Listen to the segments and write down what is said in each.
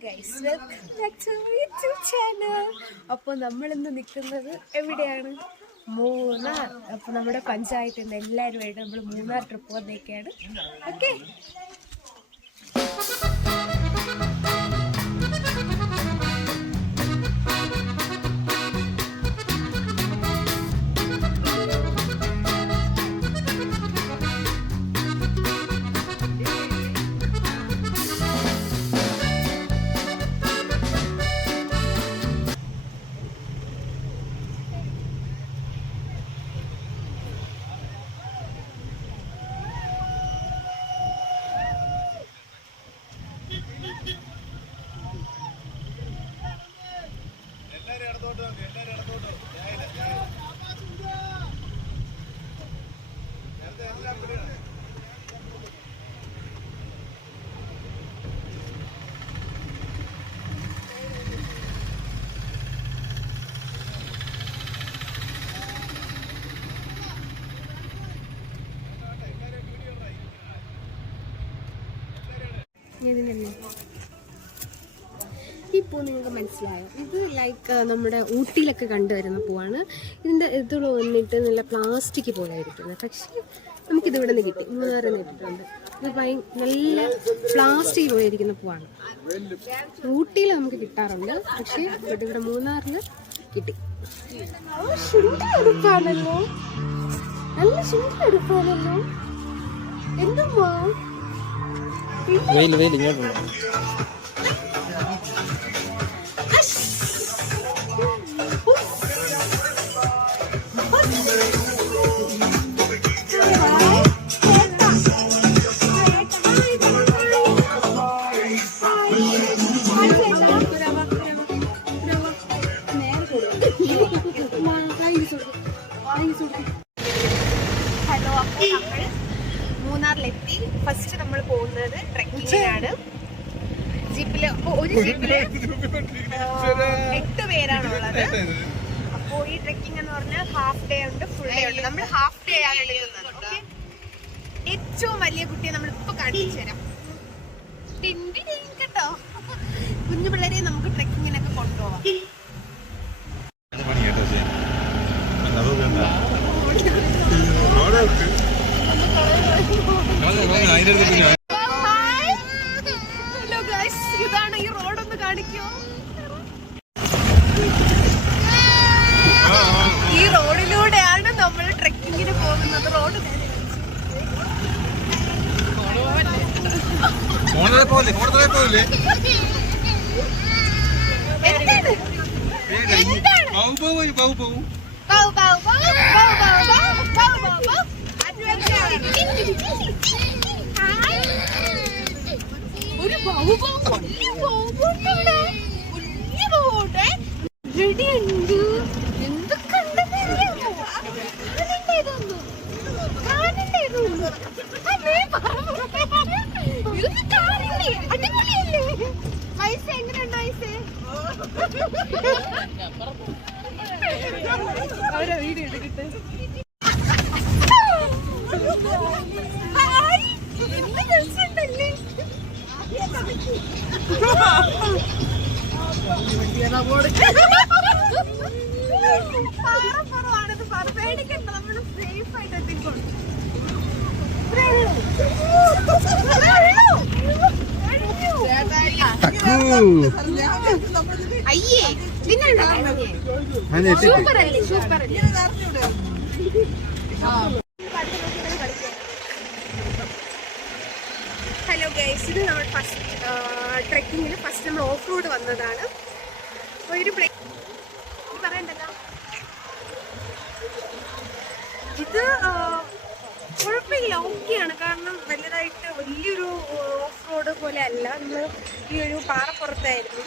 Guys welcome back to YouTube channel. അപ്പോൾ നമ്മളിന്ന് നിൽക്കുന്നത് എവിടെയാണ്? മൂന്നാർ. അപ്പോൾ നമ്മുടെ പഞ്ചായത്തിൽ നിന്ന് എല്ലാവരുമായിട്ട് നമ്മൾ മൂന്നാർ ട്രിപ്പ് വന്നേക്കാണ്. ഓക്കെ, ഈ പൂ നിങ്ങൾക്ക് മനസ്സിലായോ? ഇത് ലൈക്ക് നമ്മുടെ ഊട്ടിയിലൊക്കെ കണ്ടുവരുന്ന പൂവാണ്. ഇതിൻ്റെ ഇതുള്ള വന്നിട്ട് നല്ല പ്ലാസ്റ്റിക് പോലെയായിരിക്കുന്നത്. പക്ഷേ നമുക്കിതിവിടെ നിന്ന് കിട്ടി, മൂന്നാറിൽ നിന്ന് കിട്ടിയിട്ടുണ്ട്. ഇത് നല്ല പ്ലാസ്റ്റിക് പോലെയിരിക്കുന്ന പൂവാണ്. ഊട്ടിയിൽ നമുക്ക് കിട്ടാറുണ്ട്, പക്ഷേ ഇവിടെ മൂന്നാറിൽ കിട്ടി. എടുപ്പാണല്ലോ, നല്ല ശുദ്ധ എടുപ്പാണല്ലോ. എന്തുമ്മാ വെയിൽ ഇങ്ങോട്ടുണ്ടോ? ഹലോ, അപ്പോൾ നമ്മൾ മൂന്നാറിലെത്തി. ഫസ്റ്റ് നമ്മൾ പോകുന്നത് ട്രെക്കിങ്ങിനാണ്. ജീപ്പില് ഒരു ജീപ്പില് 8 പേരാണുള്ളത്. അപ്പോൾ ഈ ട്രെക്കിംഗ് എന്ന് പറഞ്ഞാൽ ഹാഫ് ഡേ ഉണ്ട്, ഫുൾ ഡേ ഉണ്ട്. നമ്മൾ ഹാഫ് ഡേ ആണ് എടുക്കുന്നത്. ഓക്കെ, ഏറ്റവും വലിയ കുട്ടിയെ നമ്മൾ ഇപ്പൊ കാണിച്ചു തരാം കേട്ടോ. കുഞ്ഞു പിള്ളേരെ നമുക്ക് ട്രെക്കിങ്ങിനൊക്കെ കൊണ്ടുപോവാം. ഇതാണ് ഈ റോഡൊന്ന് കാണിക്കോ? ഈ റോഡിലൂടെയാണ് നമ്മൾ ട്രെക്കിങ്ങിന് പോകുന്നത്. റോഡ് ഒരു റെഡിയുണ്ട്. എന്തൊക്കെ അടിപൊളിയല്ലേ? പൈസ എങ്ങനെയുണ്ട്? അവരെ വീഡിയോ എടുക്കട്ടെ. എന്ത് രസമുണ്ടല്ലേ? പാറപ്പുറമാണിത്. പേടിക്കണ്ട, നമ്മൾ സേഫ് ആയിട്ട് എത്തിക്കോളും. അയ്യേ, സൂപ്പർ അല്ലേ? സൂപ്പർ അല്ലേ? ഹലോ ഗൈസ്, ഇത് നമ്മൾ ഫസ്റ്റ് ട്രെക്കിങ്ങിന് ഫസ്റ്റ് നമ്മൾ ഓഫ് റോഡ് വന്നതാണ്. ഒരു പറയണ്ടല്ലോ, ഇത് കുഴപ്പമില്ല, ഓക്കെയാണ്. കാരണം വലുതായിട്ട് വലിയൊരു ഓഫ് റോഡ് പോലെ അല്ല. നമ്മൾ ഈ ഒരു പാറപ്പുറത്തായിരുന്നു.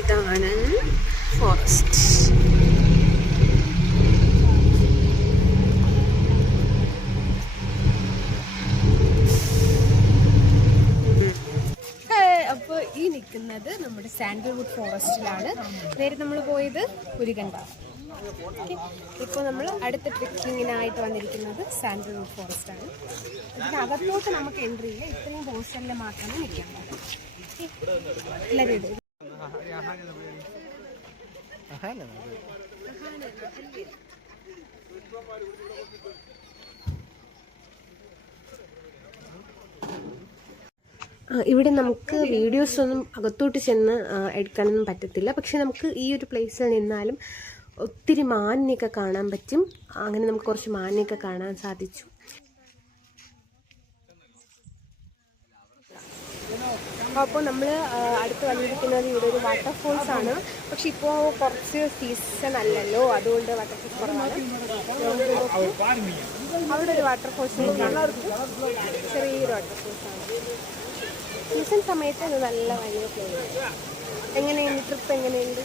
ഇതാണ് ഫോറസ്റ്റ്. അപ്പോൾ ഈ നിൽക്കുന്നത് നമ്മുടെ സാൻഡൽവുഡ് ഫോറസ്റ്റിലാണ്. നേരെ നമ്മൾ പോയത് മുരുകൻകാവ്. ഇപ്പോൾ നമ്മൾ അടുത്ത ട്രെക്കിങ്ങിനായിട്ട് വന്നിരിക്കുന്നത് സാൻഡൽവുഡ് ഫോറസ്റ്റ് ആണ്. ഇതിനകത്തോട്ട് നമുക്ക് എൻട്രി ഇല്ല, ഇത്രയും പോസ്റ്ററിൽ മാത്രമേ നിൽക്കാൻ പാടുള്ളൂ. എല്ലാവരും ഇവിടെ നമുക്ക് വീഡിയോസ് ഒന്നും അകത്തോട്ട് ചെന്ന് എടുക്കാനൊന്നും പറ്റത്തില്ല. പക്ഷെ നമുക്ക് ഈ ഒരു പ്ലേസിൽ നിന്നാലും ഒത്തിരി മാനിനെയൊക്കെ കാണാൻ പറ്റും. അങ്ങനെ നമുക്ക് കുറച്ച് മാനിനെയൊക്കെ കാണാൻ സാധിച്ചു. അപ്പോൾ നമ്മൾ അടുത്ത് വന്നിരിക്കുന്നത് ഇവിടെ ഒരു വാട്ടർഫോൾസ് ആണ്. പക്ഷെ ഇപ്പോൾ കുറച്ച് സീസൺ അല്ലല്ലോ, അതുകൊണ്ട് വാട്ടർഫോൾസ് കുറവാണ്. അവിടെ ഒരു വാട്ടർഫോൾസ് ചെറിയൊരു വാട്ടർഫോൾസ് ആണ്. സീസൺ സമയത്ത് അത് നല്ല ഭയങ്കര പ്ലേസ്. എങ്ങനെയുണ്ട് ട്രിപ്പ്? എങ്ങനെയുണ്ട്?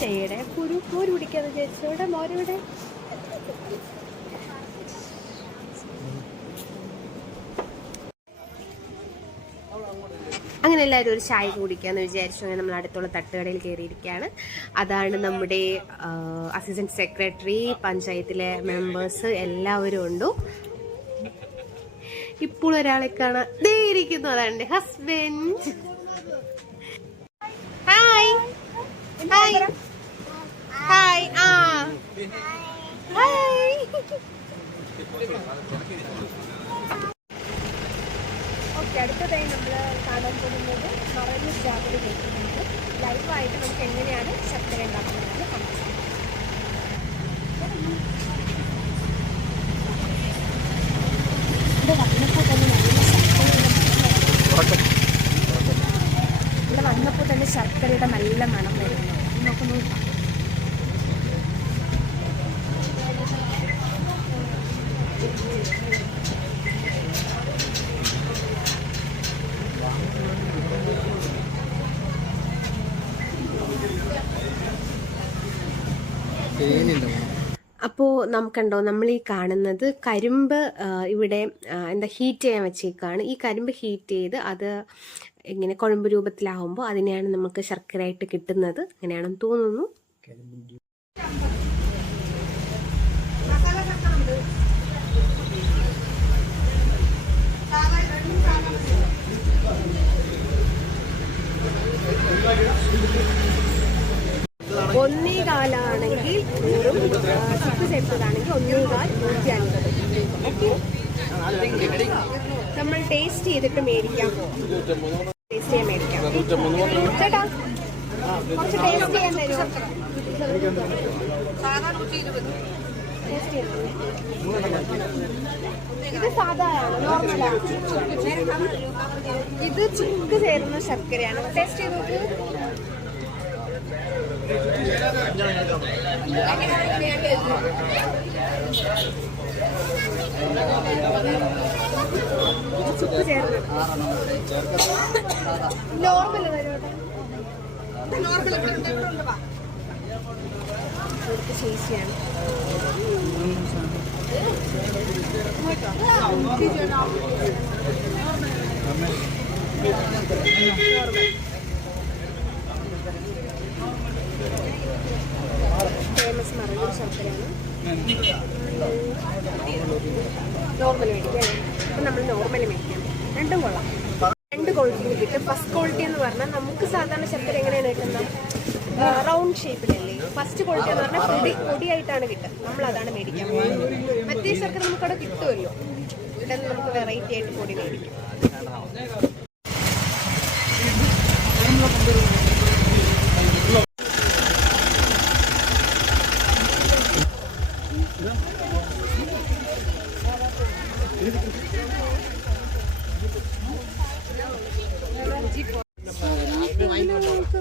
ചെയ്യടെ മോര് പിടിക്കാതെ ചേച്ചിയോടെ മോരിവിടെ. അങ്ങനെ എല്ലാവരും ഒരു ചായ കുടിക്കാമെന്ന് വിചാരിച്ചു. അങ്ങനെ നമ്മൾ അടുത്തുള്ള തട്ടുകടയിൽ കയറിയിരിക്കുകയാണ്. അതാണ് നമ്മുടെ അസിസ്റ്റന്റ് സെക്രട്ടറി, പഞ്ചായത്തിലെ മെമ്പേഴ്സ് എല്ലാവരും ഉണ്ട്. ഇപ്പോൾ ഒരാളെ കാണാൻ ദേ ഇരിക്കുന്നു, അതാണ് എൻ്റെ husband. Hi hi hi. Hi. Okay, അടുത്തതായി നമ്മൾ കാണാൻ പോകുന്നത് മറയൂർ ജാഗര കേൾക്കുന്നുണ്ട്. ലൈവായിട്ട് നമുക്ക് എങ്ങനെയാണ് ശർക്കര ഉണ്ടാക്കുന്നതെന്ന് കാണാം. ഇവിടെ വന്നപ്പോൾ തന്നെ ശർക്കരയുടെ നല്ല മണം വരുന്നു. നമുക്ക് നോക്കാം. അപ്പോൾ നമുക്കുണ്ടോ, നമ്മൾ ഈ കാണുന്നത് കരിമ്പ് ഇവിടെ എന്താ ഹീറ്റ് ചെയ്യാൻ വെച്ചേക്കാണ്. ഈ കരിമ്പ് ഹീറ്റ് ചെയ്ത് അത് ഇങ്ങനെ കുഴമ്പ് രൂപത്തിലാവുമ്പോൾ അതിനെയാണ് നമുക്ക് ശർക്കരയായിട്ട് കിട്ടുന്നത്. അങ്ങനെയാണെന്ന് തോന്നുന്നു. ഒന്നേകാലാണെങ്കിൽ 100, ചിപ്പ് ചേർത്തതാണെങ്കിൽ 1,450. ഓക്കെ, നമ്മൾ ടേസ്റ്റ് ചെയ്തിട്ട് മേടിക്കാം. ടേസ്റ്റ് ചെയ്യാൻ മേടിക്കാം ചേട്ടാ. കുറച്ച് ടേസ്റ്റ് ചെയ്യാൻ തരുമോ? ഇത് സാധാരണ നോർമലാണ്. ഇത് ചുക്ക് ചേർന്ന ശർക്കരയാണ്. ടേസ്റ്റ് ചെയ്ത് നോക്ക്. ചുക്ക് ചേർന്ന് നോർമൽ ശേഷിയാണ്. ഫേമസ് മറയൂർ ശർക്കരയാണ്. നോർമൽ മേടിക്കാം. അപ്പം നമ്മൾ നോർമൽ മേടിക്കാം. രണ്ടും കൊള്ളാം. രണ്ട് ക്വാളിറ്റിയിൽ കിട്ടും. ഫസ്റ്റ് ക്വാളിറ്റി എന്ന് പറഞ്ഞാൽ നമുക്ക് സാധാരണ ശർക്കര എങ്ങനെയാണ് കിട്ടുന്നത്? റൗണ്ട് ഷേപ്പിലല്ലേ. ഫസ്റ്റ് ക്വാളിറ്റി എന്ന് പറഞ്ഞാൽ പൊടിയായിട്ടാണ് കിട്ടുക. നമ്മളതാണ് മേടിക്കാൻ പോകുന്നത്. മറ്റേ ശർക്കര നമുക്കവിടെ കിട്ടുമല്ലോ, ഇവിടെ നമുക്ക് വെറൈറ്റി ആയിട്ട് പൊടി മേടിക്കും.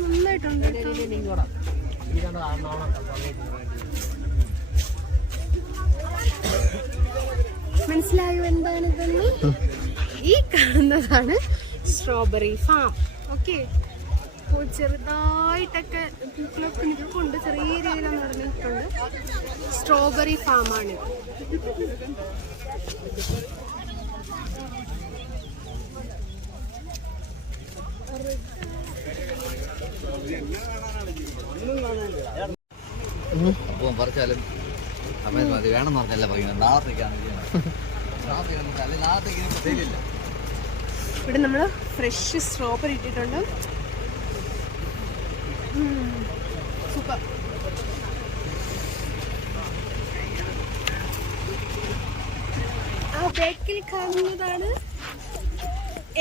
നന്നായിട്ടുണ്ട്. മനസ്സിലായോ എന്താണിതെന്ന്? ഈ കാണുന്നതാണ് സ്ട്രോബെറി ഫാം. ഓക്കെ, ചെറുതായിട്ടൊക്കെ നിൽപ്പുണ്ട്, ചെറിയ രീതിയിൽ നടന്നിട്ടുണ്ട്. സ്ട്രോബെറി ഫാമാണ്. പറിച്ചാലും സമയം മതി വേണമെന്ന് പറഞ്ഞല്ല പറയുന്നത്. നാളത്തേക്കാണ് ഇവിടെ നമ്മൾ ഫ്രഷ് സ്ട്രോബെറി ഇട്ടിട്ടുണ്ട്. സൂപ്പർ. ആ ബേക്കിൽ കാണുന്നതാണ്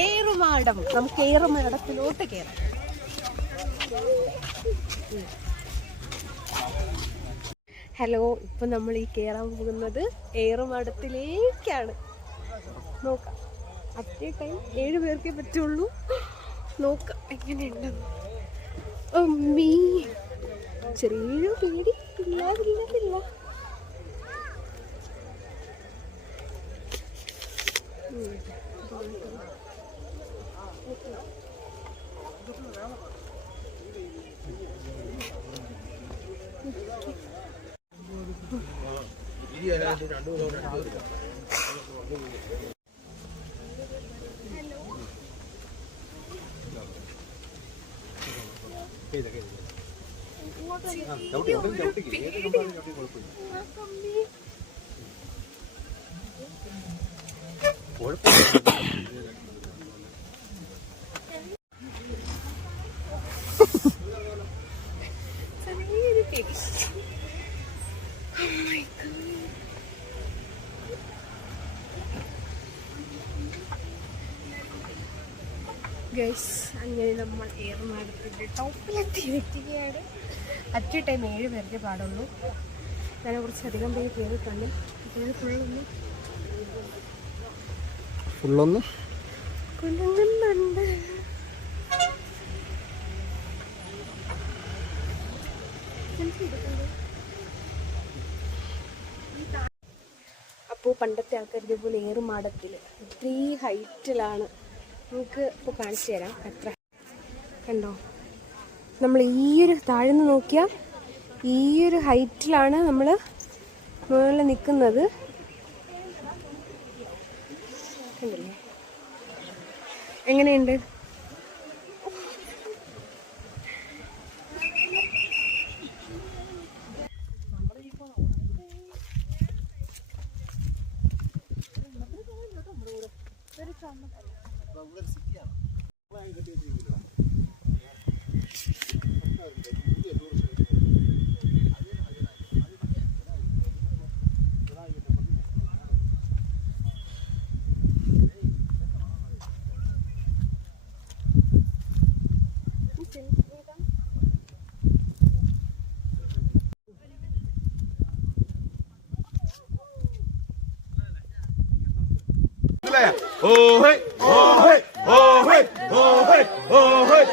ഏറുമാടം. നമുക്ക് ഏറുമാടത്തിലോട്ട് കയറാം. ഹലോ, ഇപ്പൊ നമ്മൾ ഈ കയറാൻ പോകുന്നത് ഏറുമാടത്തിലേക്കാണ്. നോക്കാം, അറ്റേ ടൈം 7 പേർക്കേ പറ്റുള്ളൂ. നോക്കാം എങ്ങനെയുണ്ടെന്ന്. അമ്മീ, ചെറിയൊരു പേടി. ഇല്ലാതില്ല. ഗൈസ്, അങ്ങനെ നമ്മൾ ഏറുമാടത്തിൻ്റെ ടോപ്പിലെത്തിയിരിക്കുകയാണ്. അറ്റ് ടൈം 7 പേർക്ക് പാടുള്ളൂ. ഞാൻ കുറച്ചധികം പേര് കയറിയിട്ടുണ്ട്. ഫുള്ളൊന്ന് കുലുങ്ങുന്നുണ്ട്. അപ്പോൾ പണ്ടത്തെ ആൾക്കാർ ഇതേപോലെ ഏറുമാടത്തിൽ ഇത്രയും ഹൈറ്റിലാണ്. നമുക്ക് ഇപ്പോൾ കാണിച്ചു തരാം എത്ര കണ്ടോ. നമ്മൾ ഈയൊരു താഴ്ന്ന് നോക്കിയാൽ ഈയൊരു ഹൈറ്റിലാണ് നമ്മൾ മുകളിൽ നിൽക്കുന്നത്. കണ്ടില്ലേ എങ്ങനെയുണ്ട്? Oh hey, oh hey, oh hey, oh hey, oh hey.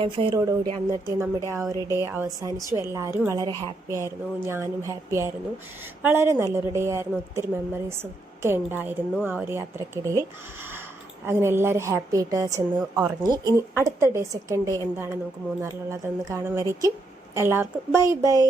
Camp ഫയറോടുകൂടി അന്നത്തെ നമ്മുടെ ആ ഒരു ഡേ അവസാനിച്ചു. എല്ലാവരും വളരെ ഹാപ്പി ആയിരുന്നു, ഞാനും ഹാപ്പി ആയിരുന്നു. വളരെ നല്ലൊരു ഡേ ആയിരുന്നു. ഒത്തിരി മെമ്മറീസൊക്കെ ഉണ്ടായിരുന്നു ആ ഒരു യാത്രക്കിടയിൽ. അങ്ങനെ എല്ലാവരും ഹാപ്പി ആയിട്ട് ചെന്ന് ഉറങ്ങി. ഇനി അടുത്ത ഡേ, സെക്കൻഡ് ഡേ എന്താണ് നമുക്ക് മൂന്നാറിലുള്ളതെന്ന് കാണും വരയ്ക്കും. എല്ലാവർക്കും ബൈ ബൈ.